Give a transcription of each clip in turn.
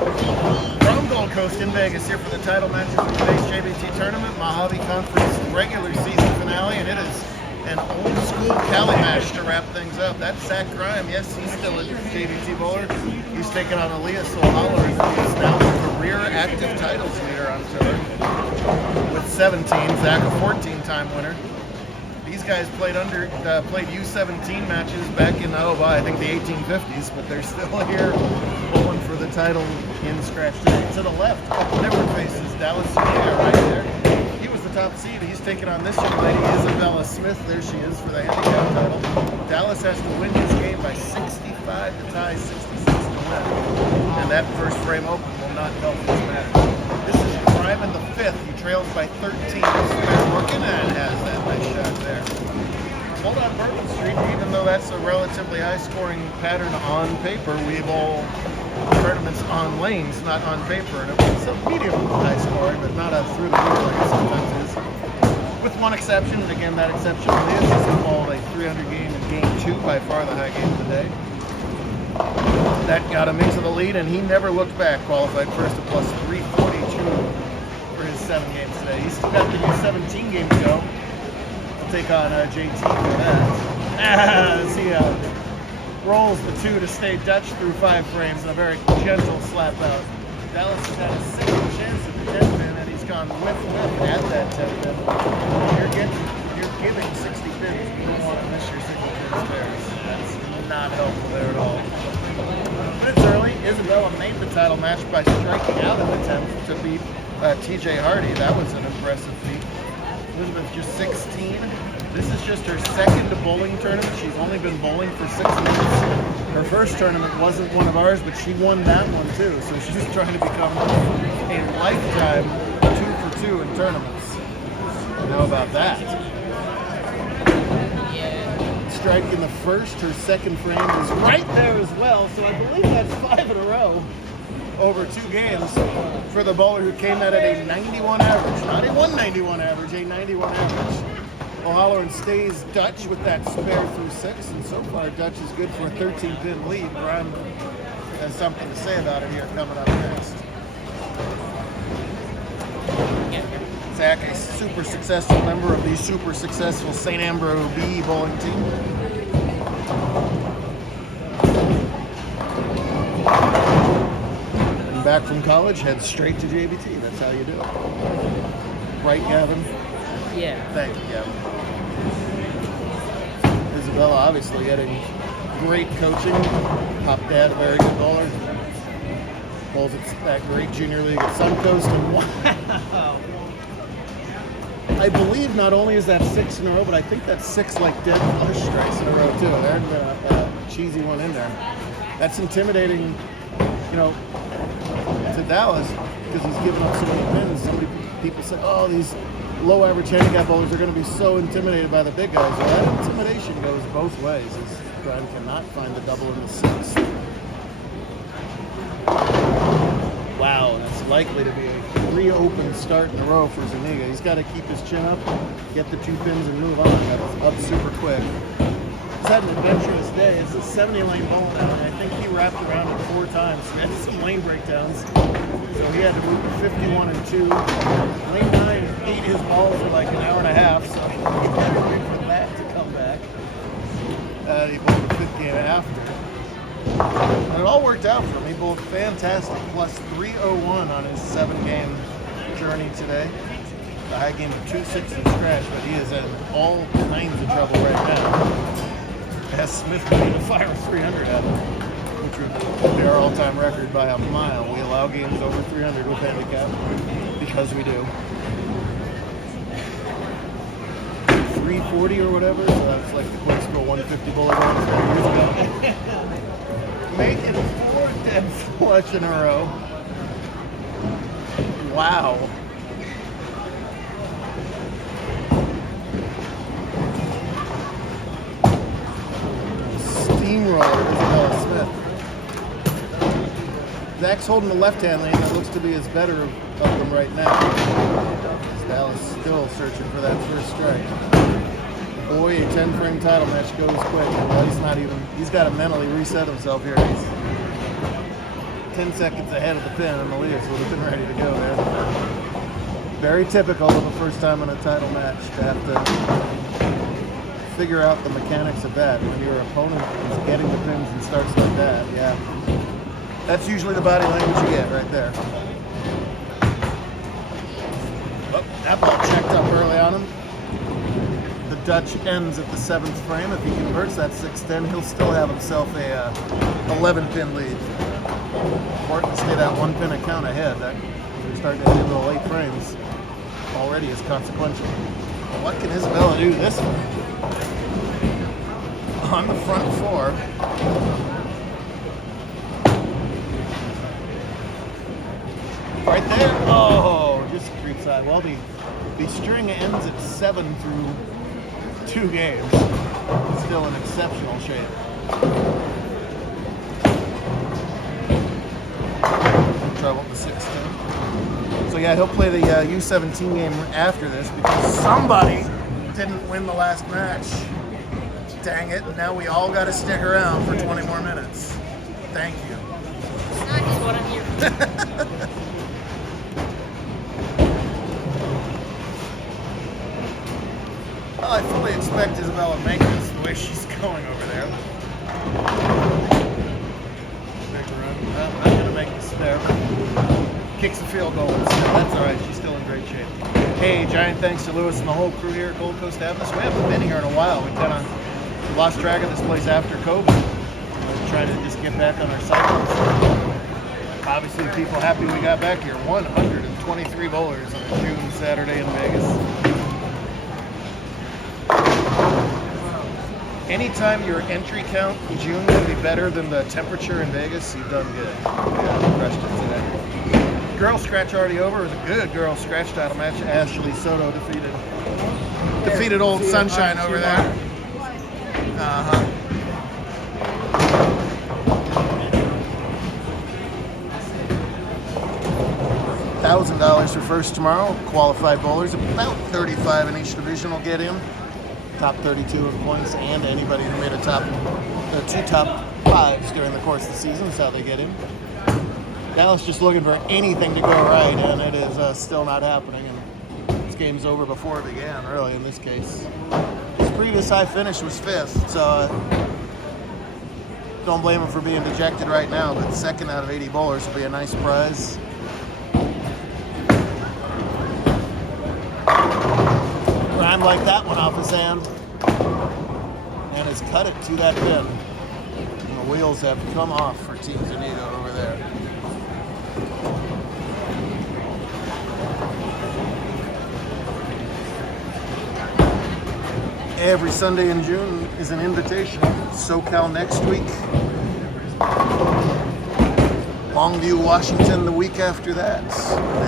From Gold Coast in Vegas here for the title match of today's JBT tournament, Mojave Conference regular season finale, and it is an old school Cali match to wrap things up. That's Zach Grime. Yes, he's still a JBT bowler. He's taking on Elias Solhaller, and he's now the career active titles leader on tour with 17. Zach, a 14-time winner. These guys played U17 matches back in I think the 1850s, but they're still here bowling for the title in scratch today. To the left, a couple different faces. Dallas Zuniga right there. He was the top seed. He's taking on this young lady, Isabella Smith. There she is for the handicap title. Dallas has to win his game by 65 to tie, 66 to win. And that first frame open will not help this match. This is Grime in the fifth. He trails by 13. Working and has that nice shot there. Hold on Bourbon Street, even though that's a relatively high-scoring pattern on paper, we bowl tournaments on lanes, not on paper. And it's a medium high-scoring, but not a through-the-roof like it sometimes is. With one exception, and again, that exception is he bowled a 300 game in game 2, by far the high game of the day. That got him into the lead, and he never looked back. Qualified first to plus 342 for his 7 games today. He's still got the new 17 game to go. He'll take on JT for that. As he rolls the 2 to stay Dutch through 5 frames in a very gentle slap out. Dallas has had a single chance at the 10 pin, and he's gone whiff at that 10 pin. You're giving 60 pins. You don't want to miss your single pin spares. That's not helpful there at all. But it's early. Isabella made the title match by striking out in the 10th to beat TJ Hardy. That was an impressive feat. Elizabeth just 16. This is just her second bowling tournament. She's only been bowling for 6 months. Her first tournament wasn't one of ours, but she won that one too. So she's trying to become a lifetime 2 for 2 in tournaments. How about that? Strike in the first, her second frame is right there as well, so I believe that's 5 in a row over 2 games for the bowler who came at it a 91 average, not a 191 average, a 91 average. O'Halloran stays Dutch with that spare through 6, and so far Dutch is good for a 13-pin lead. Grime has something to say about it here coming up next. Zach, a super successful member of the super successful St. Ambrose B bowling team. And back from college, head straight to JBT. That's how you do it. Right, Gavin? Yeah. Thank you, Gavin. Isabella obviously getting great coaching. Pop dad, a very good bowler. Bowls at that great junior league at Suncoast. And wow! I believe not only is that 6 in a row, but I think that's 6 like dead flush strikes in a row too. There had been a cheesy one in there. That's intimidating, to Dallas because he's given up so many pins. So many people say, "Oh, these low average handicap bowlers are going to be so intimidated by the big guys." Well, that intimidation goes both ways. As Grime cannot find the double in the 6th. Wow, that's likely to be a reopened start in a row for Zuniga. He's got to keep his chin up, get the 2 pins, and move on. That's up super quick. He's had an adventurous day. It's a 70-lane ball now, and I think he wrapped around it 4 times. He had some lane breakdowns, so he had to move to 51 and 2. Lane 9 ate his ball for like an hour and a half, so he had to wait for that to come back. He bowled the 5th game after. And it all worked out for him. He bowled fantastic, plus 301 on his 7-game journey today. The high game of 2-6 in scratch, but he is in all kinds of trouble right now. As Smith made a fire 300 at him, which would be our all-time record by a mile. We allow games over 300 with handicap because we do. 340 or whatever, so that's like the quick score 150 bullet going 4 years ago. Making 4 dead flush in a row. Wow. Steamroller, Isabella Smith. Zach's holding the left-hand lane. That looks to be his better of them right now. Dallas still searching for that first strike. Boy, a 10-frame title match goes quick. Well, he's got to mentally reset himself here. He's 10 seconds ahead of the pin, and Elias would have been ready to go there. Very typical of a first time in a title match to have to figure out the mechanics of that when your opponent is getting the pins and starts like that. Yeah, that's usually the body language you get right there. Oh, that ball checked up early on him. The Dutch ends at the 7th frame. If he converts that 6-10, he'll still have himself a 11-pin lead. Important to stay that 1-pin account ahead. That we're starting to hit into the late frames already is consequential. Well, what can Isabella do this time? On the front 4. Right there. Oh, just creep side. Well, the string ends at 7 through 2 games. It's still in exceptional shape. Trouble with the 16. So yeah, he'll play the U17 game after this because somebody didn't win the last match. Dang it, now we all got to stick around for 20 more minutes. Thank you. That's what I'm here for. Well, I fully expect Isabella to make this the way she's going over there. Big run. I'm not going to make the spare. Kicks a field goal instead. That's all right. She's still in great shape. Hey, giant thanks to Lewis and the whole crew here at Gold Coast Avenue. We haven't been here in a while. We kind of lost track of this place after COVID. We're trying to just get back on our cycles. Obviously, people happy we got back here. 123 bowlers on a June Saturday in Vegas. Anytime your entry count in June can be better than the temperature in Vegas, you've done good. Yeah, crushed it today. Girl scratch already over. It was a good girl scratch title match. Ashley Soto defeated old Sunshine over there. $1,000 for first tomorrow. Qualified bowlers, about 35 in each division will get in. Top 32 of points, and anybody who made a two top 5s during the course of the season is how they get in. Dallas just looking for anything to go right, and it is still not happening. And this game's over before it began, really, in this case. His previous high finish was 5th, so don't blame him for being dejected right now, but 2nd out of 80 bowlers will be a nice prize. Grime like that one off his hand and has cut it to that pin. And the wheels have come off for Team Zuniga over there. Every Sunday in June is an invitation. SoCal next week. Longview, Washington the week after that.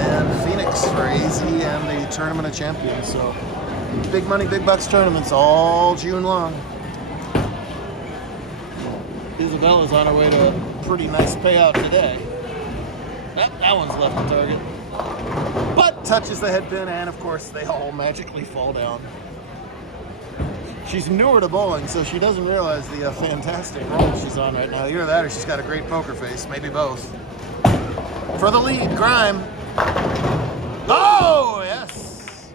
And Phoenix for AZ and the Tournament of Champions. So big money, big bucks tournaments all June long. Isabella's on her way to a pretty nice payout today. That one's left the target. But touches the head pin, and of course they all magically fall down. She's newer to bowling, so she doesn't realize the fantastic roll she's on right now. Either that or she's got a great poker face, maybe both. For the lead, Grime. Oh, yes.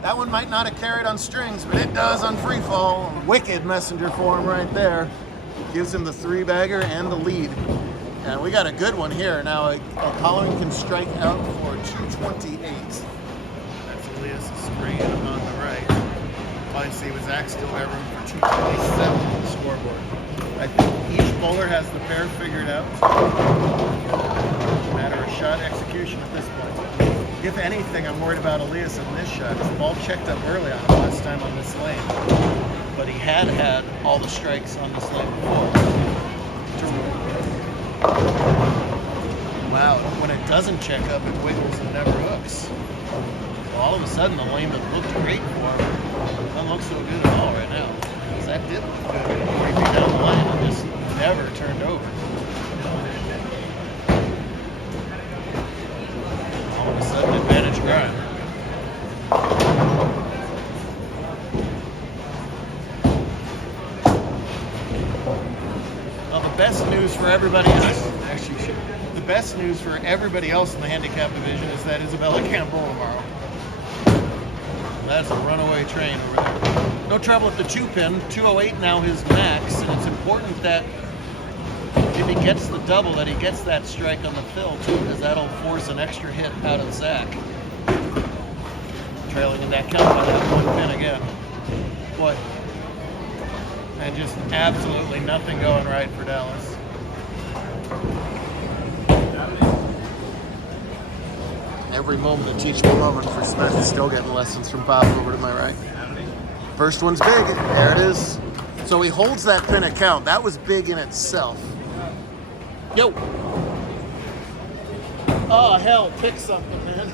That one might not have carried on strings, but it does on free fall. Wicked messenger form right there. Gives him the 3-bagger and the lead. And we got a good one here. Now, Colin can strike out for 228. That's Elias' screen on the right. All you see was Zach still have room for 227 on the scoreboard. I think each bowler has the pair figured out. Matter of shot execution at this point. If anything, I'm worried about Elias in this shot. His ball checked up early on him last time on this lane. But he had all the strikes on this lane before. Wow, when it doesn't check up, it wiggles and never hooks. Well, all of a sudden, the lane that looked great for him doesn't look so good at all right now. Because that did look good 40 feet down the line and just never turned over. All of a sudden, advantage Grime. Well, the best news for everybody else, the best news for everybody else in the handicap division is that Isabella can't bowl tomorrow. That's a runaway train over there. No trouble at the 2-pin. 208 now his max, and it's important that if he gets the double, that he gets that strike on the fill too, because that'll force an extra hit out of Zach. Trailing in that count by that 1 pin again. What? And just absolutely nothing going right for Dallas. Every moment a teachable moment for Smith. Still getting lessons from Pop over to my right. First one's big. There it is. So he holds that pin at count. That was big in itself. Yo. Oh, hell. Pick something, man.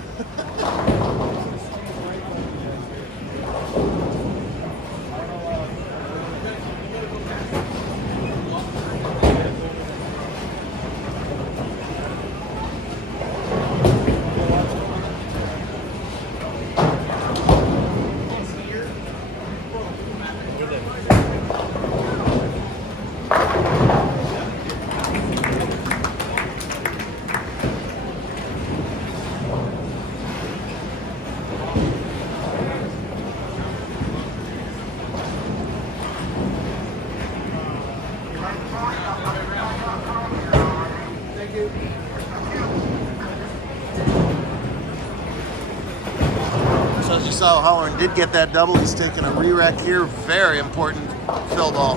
So as you saw, Holloran did get that double. He's taking a re-rack here. Very important fill ball.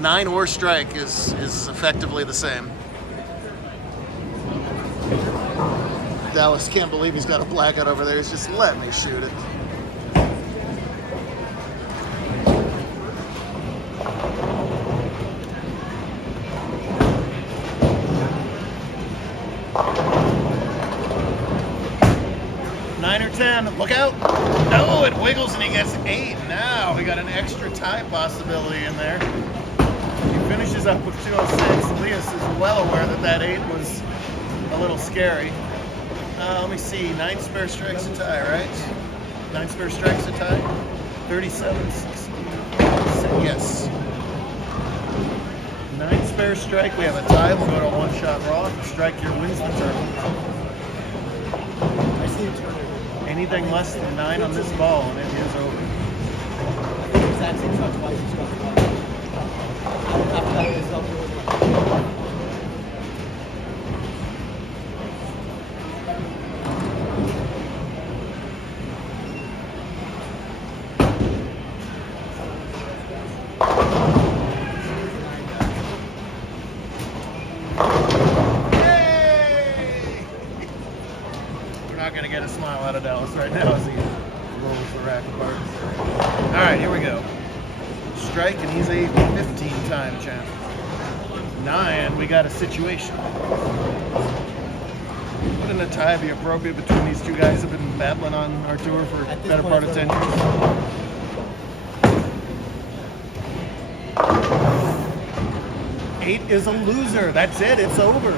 9 or strike is effectively the same. Dallas can't believe he's got a blackout over there. He's just, let me shoot it. Look out. No, it wiggles and he gets 8. Now we got an extra tie possibility in there. He finishes up with 206. Elias is well aware that that 8 was a little scary. Let me see. 9 spare strikes a tie, right? 9 spare strikes a tie. 37, 60. Yes. 9 spare strike. We have a tie. We'll go to 1-shot raw. Strike here wins the tournament. I see it's going to. Anything less than 9 on this ball, and it is over. Not going to get a smile out of Dallas right now as he rolls the rack apart. All right, here we go. Strike, and he's a 15-time champ. 9, we got a situation. Wouldn't a tie be appropriate between these two guys who have been battling on our tour for the better part of 10 years? Eight is a loser. That's it. It's over.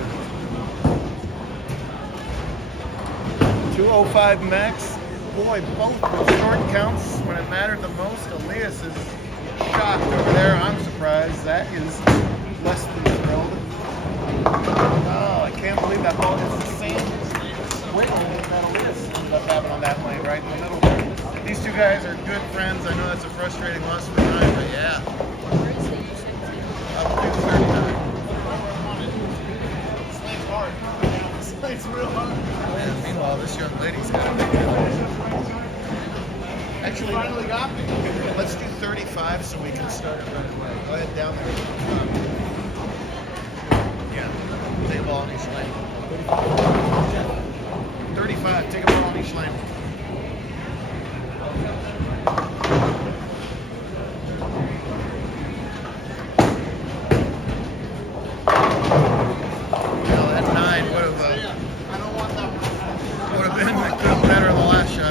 205 max. Boy, both with short counts when it mattered the most. Elias is shocked over there. I'm surprised. Zach is less than thrilled. Oh, I can't believe that ball is the same wiggle that Elias ended up having on that lane right in the middle there. These two guys are good friends. I know that's a frustrating loss for time, but yeah. Up to 39. Slate's hard. Slate's real hard. And meanwhile, this young lady's got a big deal. Actually, finally got me. Let's do 35 so we can start it right away. Go ahead down there. Yeah, take a ball on each lane. 35, take a ball on each lane.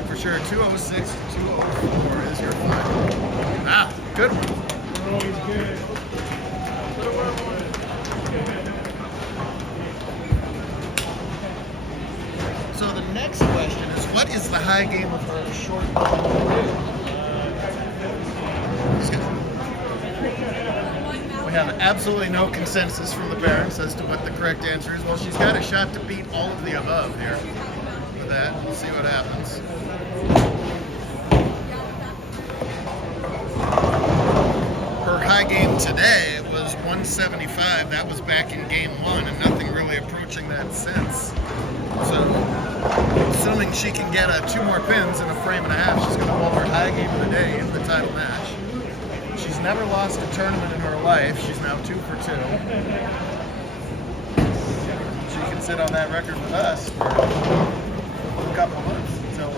For sure, 206 to 204 is your final. Ah, good one. Always good. So the next question is, what is the high game of her short ball? We have absolutely no consensus from the parents as to what the correct answer is. Well, she's got a shot to beat all of the above here. With that, we'll see what happens. Her high game today was 175. That was back in game 1, and nothing really approaching that since. So, assuming she can get 2 more pins in a frame and a half, she's going to hold her high game of the day in the title match. She's never lost a tournament in her life. She's now 2 for 2. She can sit on that record with us for a couple of months until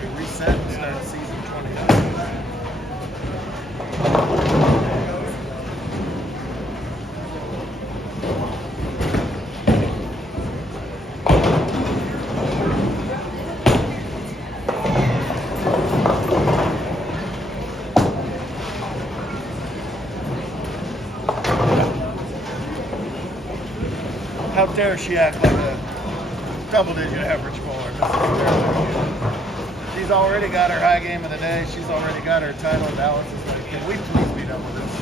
we reset and start season 29. How dare she act like a double-digit average bowler? She's already got her high game of the day. She's already got her title. Dallas is like, can we please be done with this?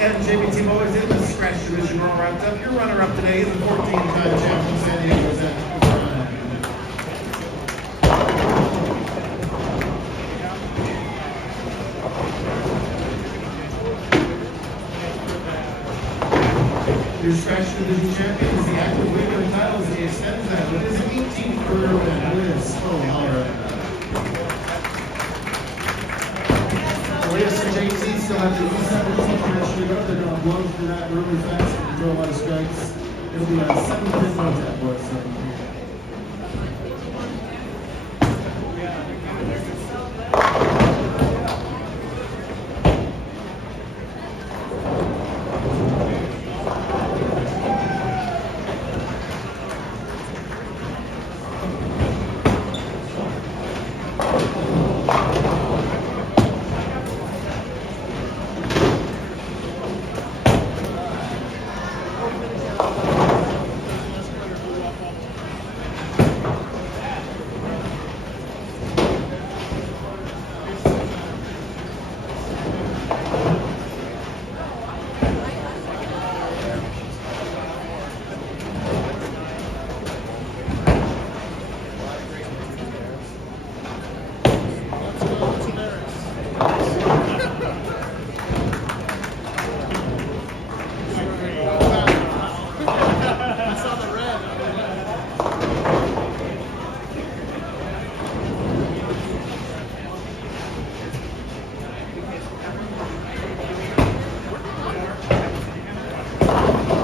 And JBT bowlers in the scratch division all wrapped up. Your runner-up today is the 14-time champion San Diego Zen. Your scratch division champion is the active winner of the titles, and he extends that with his 18th career win. Elias, oh, all right. Elias and JT still have the E17 match to go. They're going to blow through that really fast and throw a lot of strikes. It'll be a 7-pin one tap, boys.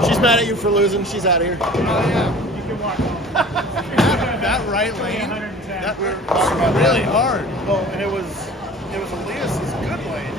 She's mad at you for losing. She's out of here. Oh yeah, you can walk home. That right lane, 110. that was really hard. Well, and it was Elias's good lane.